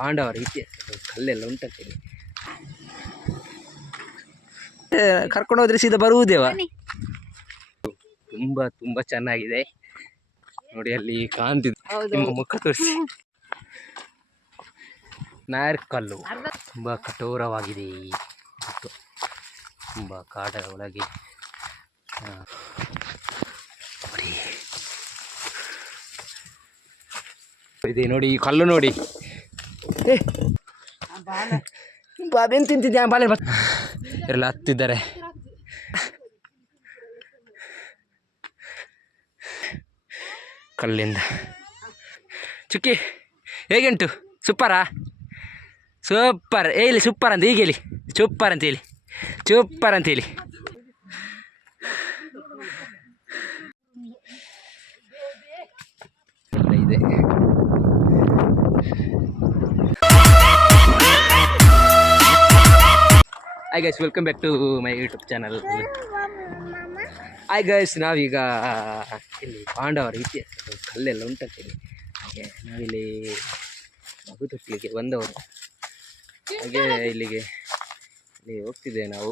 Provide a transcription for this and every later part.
ಪಾಂಡವರ ಇತಿಹಾಸ ಕಲ್ಲೆಲ್ಲ ಉಂಟಂತೇಳಿ ಕರ್ಕೊಂಡು ಹೋದ್ರೆ ಸೀದಾ ಬರುವುದೇವ? ತುಂಬಾ ತುಂಬಾ ಚೆನ್ನಾಗಿದೆ. ನೋಡಿ ಅಲ್ಲಿ ಕಾಣ್ತಿದೆ ನಿಮ್ಮ ಮುಖ ತೋರಿಸಿ. ನಾಯರ್ ಕಲ್ಲು. ತುಂಬಾ ಕಠೋರವಾಗಿದೆ ಮತ್ತು. ತುಂಬ ಕಾಡರ ಒಳಗೆ. ಇದೆ ನೋಡಿ ಈ ಕಲ್ಲು ನೋಡಿ. ಬಾಬೆನ್ ತಿಂತಿದ್ಯಾ ಬತ್ ಎಲ್ಲ ಹತ್ತಿದ್ದಾರೆ. ಕಲ್ಲಿಂದ. ಚುಕ್ಕಿ, ಹೇಗೆಂಟು? ಸೂಪರಾ? ಸೂಪರ್. ಹೇಳಿ ಸೂಪರ್ ಅಂತ ಈಗ ಹೇಳಿ. ಸೂಪರ್ ಅಂತ ಹೇಳಿ. ಸೂಪರ್ ಅಂತ ಹೇಳಿ. ಇದೆ hi guys welcome back to my YouTube channel hi guys ನಾವೀಗ ಇಲ್ಲಿ ಪಾಂಡವರ ಇತಿಹಾಸ ಕಲ್ಲೆಲ್ಲ ಉಂಟಂತೇಳಿ. ಹಾಗೆ ನಾವಿಲ್ಲಿ ಮಗು ತೊಟ್ಟಲಿಕ್ಕೆ ಬಂದವರು. ಹಾಗೆ ಇಲ್ಲಿಗೆ ಇಲ್ಲಿ ಹೋಗ್ತಿದ್ದೇವೆ ನಾವು.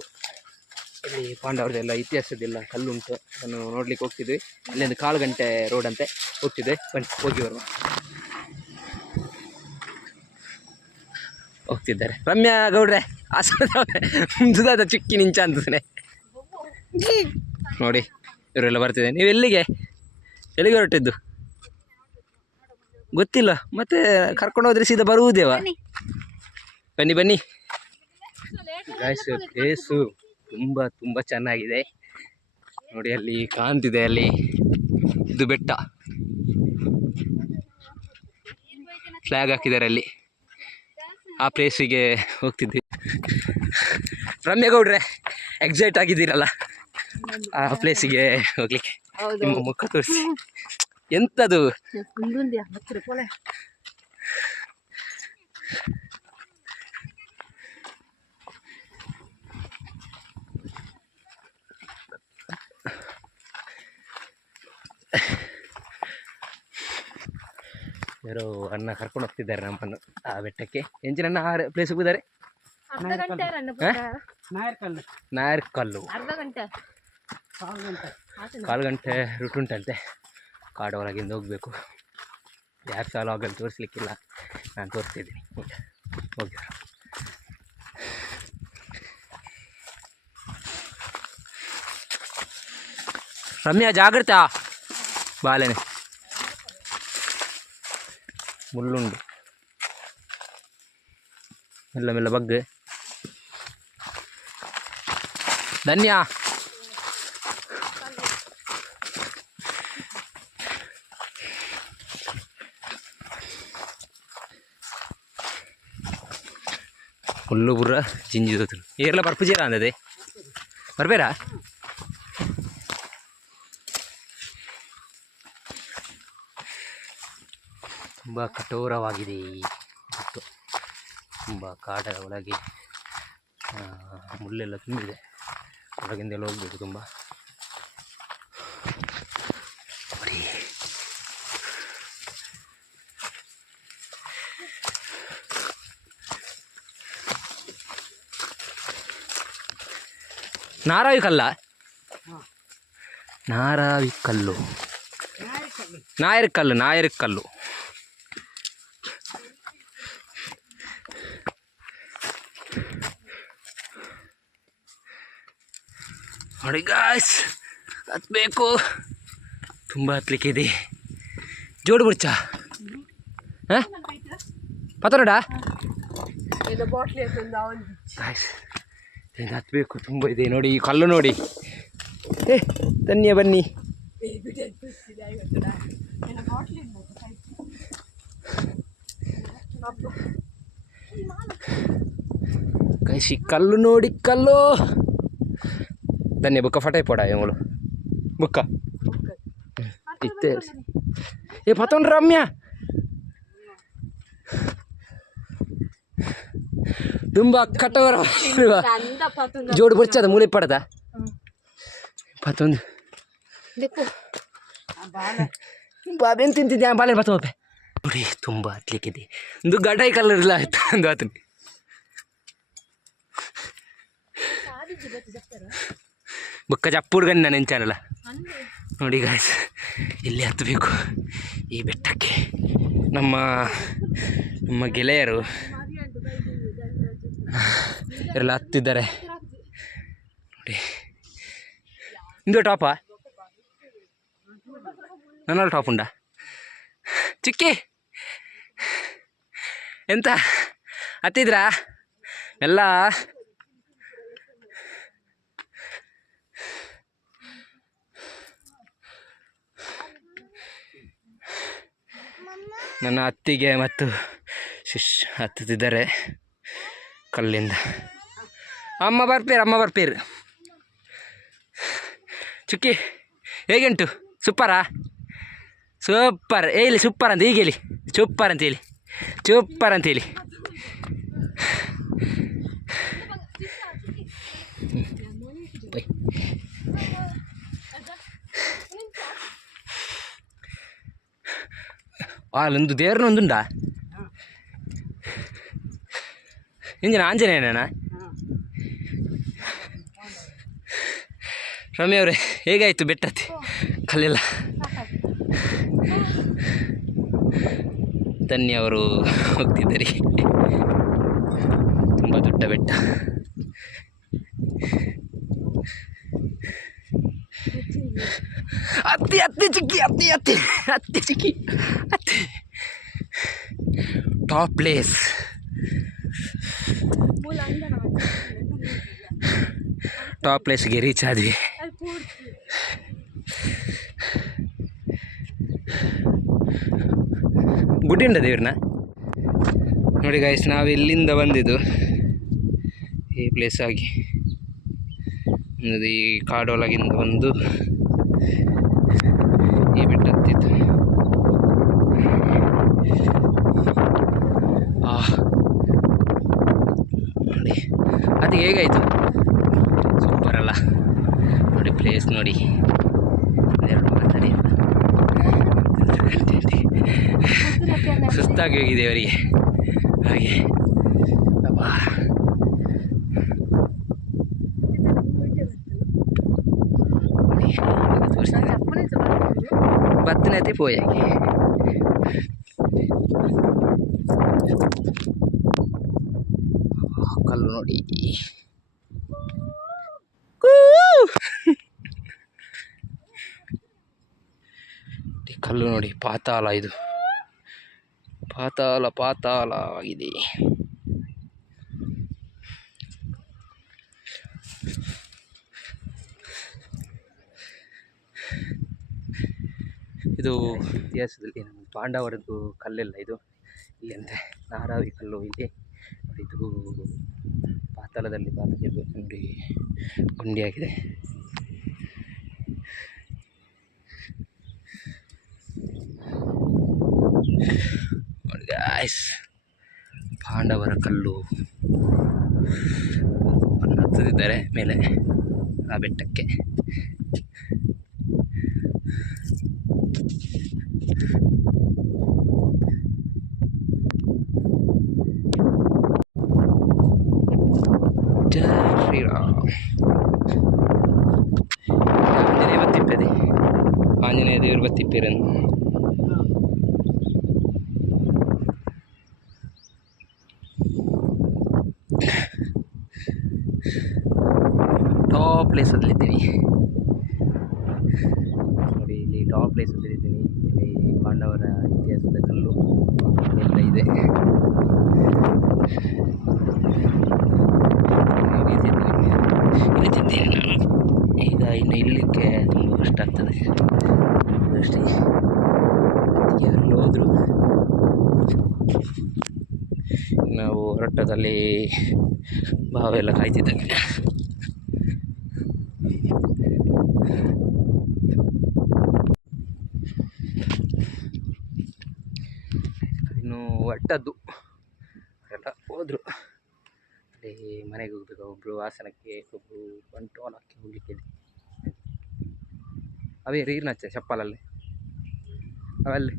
ಇಲ್ಲಿ ಪಾಂಡವರದೆಲ್ಲ ಇತಿಹಾಸದೆಲ್ಲ ಕಲ್ಲುಂಟು. ಅದನ್ನು ನೋಡ್ಲಿಕ್ಕೆ ಹೋಗ್ತಿದ್ವಿ. ಅಲ್ಲಿಂದ ಕಾಲು ಗಂಟೆ ರೋಡ್ ಅಂತೆ ಹೋಗ್ತಿದ್ದೆ ಬನ್ನಿ ಹೋಗಿ ಬರುವ. ಹೋಗ್ತಿದ್ದಾರೆ. ರಮ್ಯಾ ಗೌಡ್ರೆ ಮುಂದುದಾದ ಚಿಕ್ಕಿ ನಿಂಚ ಅಂತಾನೆ ನೋಡಿ ಇವರೆಲ್ಲ ಬರ್ತಿದೆ ನೀವು ಎಲ್ಲಿಗೆ? ಎಲ್ಲಿಗೆ ಹೊರಟಿದ್ದು? ಗೊತ್ತಿಲ್ಲ. ಮತ್ತೆ ಕರ್ಕೊಂಡು ಹೋದ್ರೆ ಸೀದಾ ಬರುವುದೇವ? ಬನ್ನಿ. ಬನ್ನಿ ಗಾಯ್ಸ್ ಪ್ಲೇಸು ತುಂಬ ತುಂಬ ಚೆನ್ನಾಗಿದೆ. ನೋಡಿ ಅಲ್ಲಿ ಕಾಣ್ತಿದೆ ಅಲ್ಲಿ ಇದು ಬೆಟ್ಟ. ಫ್ಲ್ಯಾಗ್ ಹಾಕಿದ್ದಾರೆ ಅಲ್ಲಿ. ಆ ಪ್ಲೇಸಿಗೆ ಹೋಗ್ತಿದ್ವಿ. ರಮ್ಯಗೌಡ್ರೆ ಎಕ್ಸೈಟ್ ಆಗಿದ್ದೀರಲ್ಲ? ಆ ಪ್ಲೇಸಿಗೆ ಹೋಗ್ಲಿಕ್ಕೆ. ನಿಮ್ಮ ಮುಖ ತೋರಿಸಿ. ಎಂಥದ್ದು ಯಾರೋ ಅನ್ನ ಕರ್ಕೊಂಡು ಹೋಗ್ತಿದ್ದಾರೆ ನಮ್ಮನ್ನು ಆ ಬೆಟ್ಟಕ್ಕೆ. ಎಂಚಿನ ಆ ಪ್ಲೇಸ್ ಹೋಗಿದ್ದಾರೆ? ಅರ್ಧ ಗಂಟೆ ರನ್ನ ನಾಯರ್ಕಲ್ಲು ಕಾಲು ಗಂಟೆ. ಕಾಲು ಗಂಟೆ ರೂಟ್ ಉಂಟಂತೆ. ಕಾಡು ಒಳಗಿಂದ ಹೋಗಬೇಕು. ಯಾರು ಸಾಲ ಆಗಲ್ಲಿ ತೋರಿಸ್ಲಿಕ್ಕಿಲ್ಲ. ನಾನು ತೋರಿಸ್ತಿದ್ದೀನಿ. ಹೋಗಿ ರಮ್ಯಾ ಜಾಗ್ರತ. ಬಾಲೆನೆ. ముళ్ళుండు మెల్ల మెల్ల బగ్గు ధన్య ముళ్ళు బుర్ర జింజి దోతులు ఏర్ల పరుపు చేరా అందదే పరుపేరా ತುಂಬ ಕಠೋರವಾಗಿದೆ ಮತ್ತು ತುಂಬ ಕಾಡರ ಒಳಗೆ ಮುಳ್ಳೆಲ್ಲ ತುಂಬಿದೆ. ಒಳಗಿಂದೆಲ್ಲ ಹೋಗ್ಬೇಕು ತುಂಬ. ನಾರಾಯಿ ನಾರಾವಿ ಕಲ್ಲ ನಾರಾವಿ ಕಲ್ಲು. ನಾಯರ್ ಕಲ್ಲು ನಾಯರ್ ಕಲ್ಲು. ನೋಡಿ ಗಾಯ್ಸ್ ಹತ್ಬೇಕು. ತುಂಬ ಹತ್ಲಿಕ್ಕೆ ಇದೆ ಜೋಡು ಬಿಡ್ಚ? ಹಾಂ? ಪತನೋಡ? ಇದು ಹತ್ಬೇಕು. ತುಂಬ ಇದೆ. ನೋಡಿ ಈ ಕಲ್ಲು ನೋಡಿ. ಏ ಧನ್ಯ ಬನ್ನಿ. ಕೈಸಿ ಕಲ್ಲು ನೋಡಿ ಕಲ್ಲು. ಧನ್ಯ ಬುಕ್ಕ ಫಟೈ ಪೋಡ ಎಂಗಳು ಬುಕ್ಕ. ಇತ್ತೆ. ಏ ಪತನ್ ರಮ್ಯ. ತುಂಬ ಕಟ್ಟವರ ಅಂದ ಜೋಡು ಬರ್ಚದ, ಮೂಲೆ ಪಡದ. ಪತ್ತೊಂದು ಬಾಬೇನ್ ತಿಂತಿದ್ದೆ ಬಾಲೆ ಬತ್ತೋಪೆ ನೋಡಿ, ತುಂಬ ಹತ್ಲಿಕ್ಕಿದೆ ಒಂದು ಗಡಾಯಿ ಕಲರ್ ಇಲ್ಲ ಒಂದು ಆತನ. ಬುಕ್ಕ ಚಪ್ಪುಡ್ಗನ್ ನಾನು ನೋಡಿ ಗಾಯ್ಸ್ ಇಲ್ಲಿ ಹತ್ತಬೇಕು ಈ ಬೆಟ್ಟಕ್ಕೆ. ನಮ್ಮ ನಮ್ಮ ಗೆಳೆಯರು ಎಲ್ಲ ಹತ್ತಿದ್ದಾರೆ. ನೋಡಿ. ಇಂದು ಟಾಪಾ ನನ್ನಲ್ಲಿ ಟಾಪ್ ಉಂಡ ಚಿಕ್ಕಿ! ಎಂತ? ಹತ್ತಿದ್ರಾ? ಎಲ್ಲ ನನ್ನ ಅತ್ತಿಗೆ ಮತ್ತು ಶಿಶ್ ಹತ್ತುತ್ತಿದ್ದಾರೆ ಕಲ್ಲಿಂದ. ಅಮ್ಮ ಬರ್ಪೀರ್ ಅಮ್ಮ ಬರ್ಪೀರ್ ಚುಕ್ಕಿ, ಹೇಗುಂಟು? ಸೂಪರಾ? ಸೂಪರ್. ಇಲ್ಲಿ ಸೂಪರ್ ಅಂತ ಈಗ ಹೇಳಿ. ಸೂಪರ್ ಅಂತ ಹೇಳಿ. ಸೂಪರ್ ಅಂತ ಹೇಳಿ ಬೈ. ಅಲ್ಲೊಂದು ದೇವ್ರನ್ನ ಒಂದುಂಡ? ಇಂಜಿನ ಆಂಜನೇಯನ ರಮ್ಯ ಅವರೇ ಹೇಗಾಯಿತು ಬೆಟ್ಟತ್ತಿ ಕಲ್ಲೆಲ್ಲ. ತನ್ನಿ ಅವರು ಹೋಗ್ತಿದ್ದಾರೆ. ತುಂಬ ದೊಡ್ಡ ಬೆಟ್ಟ. ಅತ್ತಿ ಅತ್ತಿ, ಚಿಕ್ಕಿ, ಅತ್ತಿ ಅತ್ತಿ ಅತ್ತಿ, ಚಿಕ್ಕಿ. ಟಾಪ್ ಪ್ಲೇಸ್ ಟಾಪ್ ಪ್ಲೇಸ್ಗೆ ರೀಚ್ ಆದ್ವಿ ಗುಡ್ಡಿಂಡ ದೇವ್ರನ್ನ? ನೋಡಿ ಗಾಯ್ಸ್ ನಾವು ಇಲ್ಲಿಂದ ಬಂದಿದ್ದು? ಈ ಪ್ಲೇಸ್ ಆಗಿ. ಈ ಕಾಡೊಳಗಿಂದ ಬಂದು ಈ ಬೆಟ್ಟ ಹತ್ತಿದ್ದು ಆ ನೋಡಿ ಅದು ಹೇಗಾಯಿತು? ಸೂಪರ್ ಅಲ್ಲ ನೋಡಿ ಪ್ಲೇಸ್ ನೋಡಿ. ಎರಡು ಮಾತಾಡಿ ಸುಸ್ತಾಗಿ ಹೋಗಿದೆ ಅವರಿಗೆ. ಹಾಗೆ. ಅಬ್ಬಾ. ತೋರಿಸ್ತೀನಿ. ಪೋಯಾಗಿ ಕಲ್ಲು ನೋಡಿ. ಕಲ್ಲು ನೋಡಿ, ಪಾತಾಳ ಇದು. ಪಾತಾಳ ಪಾತಾಳವಾಗಿದೆ ಇದು ಇತಿಹಾಸದಲ್ಲಿ ನಮ್ಮ ಪಾಂಡವರದ್ದು ಕಲ್ಲೆಲ್ಲ ಇದು. ಇಲ್ಲಿ ಅಂದರೆ ನಾರಾವಿ ಕಲ್ಲು ಇದೆ. ಇದು ಪಾತಾಳದಲ್ಲಿ ಪಾತಕಿದ್ದು ಗುಂಡಿ ಗುಂಡಿಯಾಗಿದೆ ಗಾಯ್ಸ್ ಪಾಂಡವರ ಕಲ್ಲು ಹತ್ತದಿದ್ದಾರೆ ಮೇಲೆ ಆ ಬೆಟ್ಟಕ್ಕೆ. ಆಂಜನೇಯ ಟಾಪ್ ಪ್ಲೇಸ್ ಟಾಪ್ ಪ್ಲೇಸಲ್ಲಿದ್ದೀನಿ ನೋಡಿ, ಇಲ್ಲಿ ಟಾಪ್ ಪ್ಲೇಸ್ ಅಲ್ಲಿದ್ದೀನಿ ಇಲ್ಲಿ ಪಾಂಡವರ ಇತಿಹಾಸದ ಕಲ್ಲು ಎಲ್ಲ ಇದೆ. ಇಳಿತಿದ್ದೇನೆ ನಾನು ಈಗ ಇನ್ನು ಇಲ್ಲಿಕ್ಕೆ ತುಂಬ ಕಷ್ಟ ಆಗ್ತದೆ. ಅಷ್ಟೇ. ಯಾರೆಲ್ಲ ಹೋದರು. ನಾವು ಹೊರಟದಲ್ಲಿ ಬಾವೆಲ್ಲ ಕಾಯ್ತಿದ್ದಂಗೆ. ಇನ್ನು ಹೊರಟದ್ದು ಎಲ್ಲ ಹೋದರು. ಅಲ್ಲಿ ಮನೆಗೆ ಹೋಗ್ಬೇಕು. ಒಬ್ಬರು ಹಾಸನಕ್ಕೆ ಒಬ್ಬರು ಬಂಟ್ವಾಳಕ್ಕೆ ಹೋಗ್ಲಿಕ್ಕೆ ಅದೇ ಅವೇ ರೀರ್ನಚ್ಚೆ ಚಪ್ಪಲಲ್ಲಿ ಅವಲ್ಲಿ?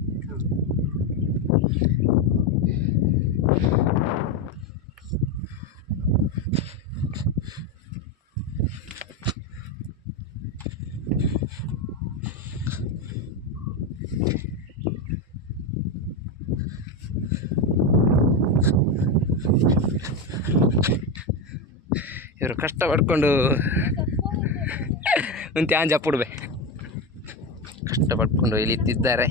ಇವರು ಕಷ್ಟ ಪಡ್ಕೊಂಡು ಒಂದು ಆಂಜ ಪುಡ್ಬೆ. ಕಷ್ಟ ಪಡ್ಕೊಂಡು ಇಳಿತಿದ್ದಾರೆ.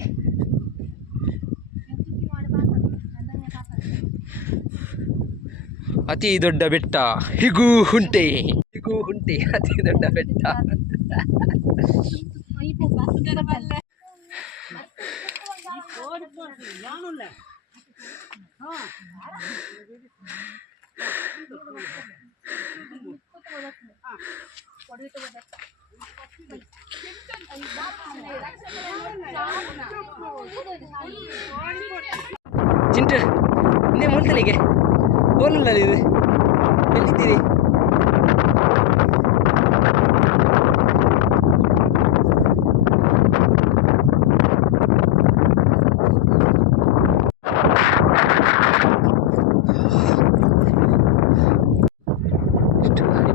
ಅತಿ ದೊಡ್ಡ ಬೆಟ್ಟ ಹಿಗು ಹುಂಟೆ. ಹಿಗು ಹುಂಟೆ ಅತಿ ದೊಡ್ಡ ಬೆಟ್ಟ. ಚಿಂಟು ಇನ್ನೇ ಮುಂದಲಿಗೆ ಹೋಲಲ್ಲ ಇದು.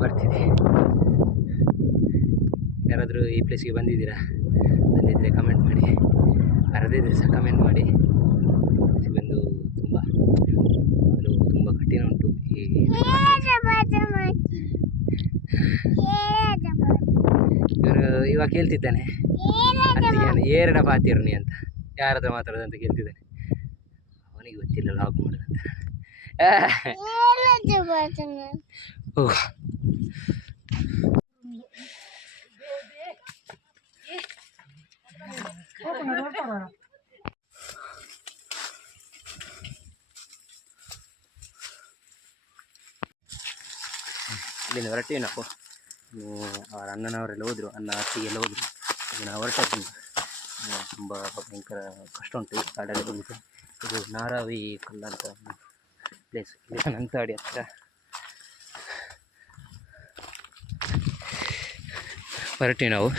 ಬರ್ತಿದೆ. ಯಾರಾದರೂ ಈ ಪ್ಲೇಸ್ಗೆ ಬಂದಿದ್ದೀರಾ? ಬಂದಿದ್ದರೆ ಕಮೆಂಟ್ ಮಾಡಿ. ಬರದಿದ್ದರೆ ಸಹ ಕಮೆಂಟ್ ಮಾಡಿ. ಇದು ಬಂದು ತುಂಬ ಅದು ತುಂಬ ಕಠಿಣ ಉಂಟು. ಈ ಇವರು ಇವಾಗ ಕೇಳ್ತಿದ್ದಾನೆ. ಏರಡ ಪಾತಿರ್ನಿ ಅಂತ. ಯಾರ ಹತ್ರ ಮಾತಾಡೋದು ಅಂತ ಕೇಳ್ತಿದ್ದಾನೆ. ಅವನಿಗೆ ಗೊತ್ತಿಲ್ಲ ಲಾಗ್ ಮಾಡೋದಂತ ಅಂತ. ಇಲ್ಲಿಂದ ಹೊರಟೀವಿ ನಾವು ಅವ್ರ ಅಣ್ಣನವರೆಲ್ಲ ಹೋದರು, ಅಣ್ಣ ಅತ್ತಿಗೆಲ್ಲ ಹೋದರು. ನಾವು ಹೊರಟ ತುಂಬ ಭಯಂಕರ ಕಷ್ಟ ಉಂಟು ಕಾಡಲ್ಲಿ ಬಂದಿದೆ ಇದು ನಾರಾವಿ ಕಲ್ಲ ಅಂತ ಪ್ಲೇಸ್ ಇಲ್ಲಿ ನಂತಾಡಿ ಹತ್ರ. ಹೊರಟೀವಿ ನಾವು.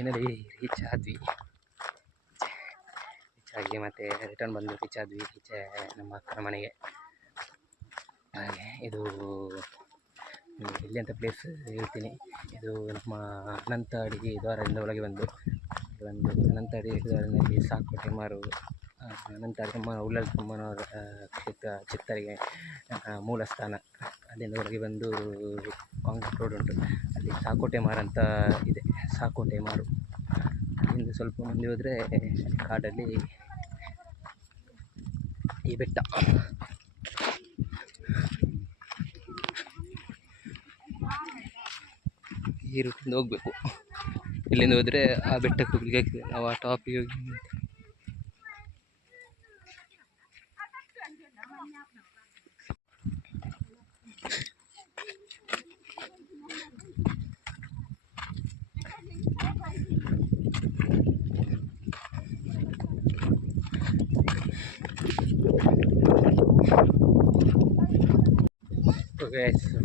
ಫೈನಲಿ ರೀಚ್ ಆದ್ವಿ ರೀಚ್ ಆಗಿ ಮತ್ತೆ ರಿಟರ್ನ್ ಬಂದು ರೀಚ್ ಆದ್ವಿ ಈಚೆ ನಮ್ಮ ಅಕ್ಕನ ಮನೆಗೆ. ಹಾಗೆ, ಇದು ಇಲ್ಲಿ ಅಂತ ಪ್ಲೇಸ್ ಹೇಳ್ತೀನಿ. ಇದು ನಮ್ಮ ಅನಂತ ಅಡಿಗೆ ದ್ವಾರದಿಂದ ಒಳಗೆ ಬಂದು ಬಂದು ಅನಂತ ಅಡಿಗೆ ದ್ವಾರದಲ್ಲಿ ಸಾಕು ಮಾರು ಅನಂತ ಅಡಿಗೆ ಉಳ್ಳಲ್ ತಮ್ಮನವರ ಚಿತ್ತ ಚಿತ್ತರಿಗೆ ಮೂಲ ಸ್ಥಾನ. ಅಲ್ಲಿಂದ ಒಳಗೆ ಬಂದು ಕಾಂಕ್ರೀಟ್ ರೋಡ್ ಉಂಟು. ಅಲ್ಲಿ ಸಾಕೋಟೆ ಮಾರು ಅಂತ ಇದೆ. ಸಾಕೋಟೆ ಮಾರು. ಅಲ್ಲಿಂದ ಸ್ವಲ್ಪ ಮುಂದೆ ಹೋದರೆ ಕಾಡಲ್ಲಿ ಈ ಬೆಟ್ಟ. ಈ ರೂಟಿಂದ ಹೋಗಬೇಕು. ಇಲ್ಲಿಂದ ಹೋದರೆ ಆ ಬೆಟ್ಟಕ್ಕೆ ಹೋಗ್ಲಿಕ್ಕೆ ನಾವು ಆ ಟಾಪಿಗೆ ಹೋಗಿ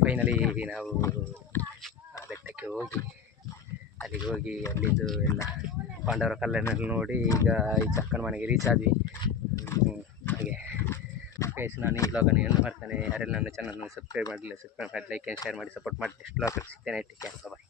ಫೈನಲಿ ನಾವು ಬೆಟ್ಟಕ್ಕೆ ಹೋಗಿ, ಅಲ್ಲಿಗೆ ಹೋಗಿ ಅಲ್ಲಿದ್ದು ಎಲ್ಲ ಪಾಂಡವರ ಕಲ್ಲನ್ನೆಲ್ಲ ನೋಡಿ ಈಗ ಈ ಚಕ್ಕನ ಮನೆಗೆ ರೀಚ್ ಆದ್ವಿ. ಹಾಗೆ. ಗೈಸ್ ನಾನು ಈ ಲಾಗನ್ನು ಏನು ಮಾಡ್ತೇನೆ. ಯಾರೆಲ್ಲ ನನ್ನ ಚಾನಲ್ನ ಸಬ್ಸ್ಕ್ರೈಬ್ ಮಾಡಲಿಲ್ಲ ಸಬ್ಸ್ಕ್ರೈಬ್ ಮಾಡಿ ಲೈಕ್ ಆ್ಯಂಡ್ ಶೇರ್ ಮಾಡಿ ಸಪೋರ್ಟ್ ಮಾಡಿ ಎಷ್ಟು ವ್ಲಾಗ್ ಸಿಗ್ತೇನೆ. ಟೇಕ್ ಬಾಯ್